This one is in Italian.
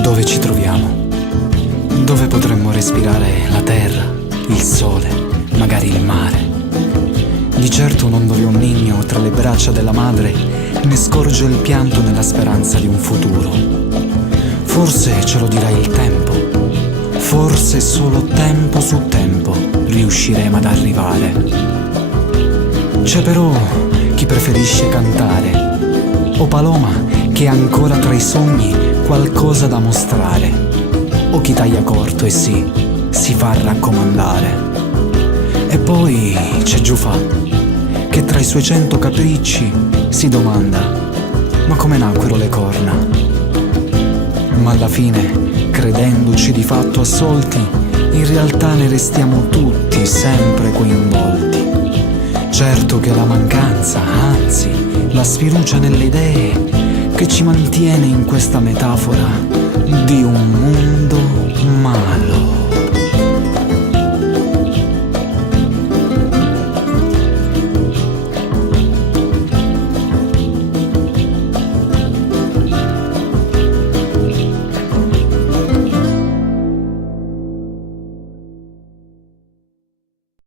Dove ci troviamo? Dove potremmo respirare la terra, il sole, magari il mare. Di certo non dove un niño tra le braccia della madre ne scorge il pianto nella speranza di un futuro. Forse ce lo dirà il tempo, forse solo tempo su tempo riusciremo ad arrivare. C'è però chi preferisce cantare, o Paloma che ha ancora tra i sogni qualcosa da mostrare, o chi taglia corto e si fa raccomandare. E poi c'è Giufà che tra i suoi 100 capricci si domanda: ma come nacquero le corna? Ma alla fine, credendoci di fatto assolti, in realtà ne restiamo tutti sempre coinvolti. Certo che la mancanza, anzi la sfiducia nelle idee, che ci mantiene in questa metafora di un mondo malo.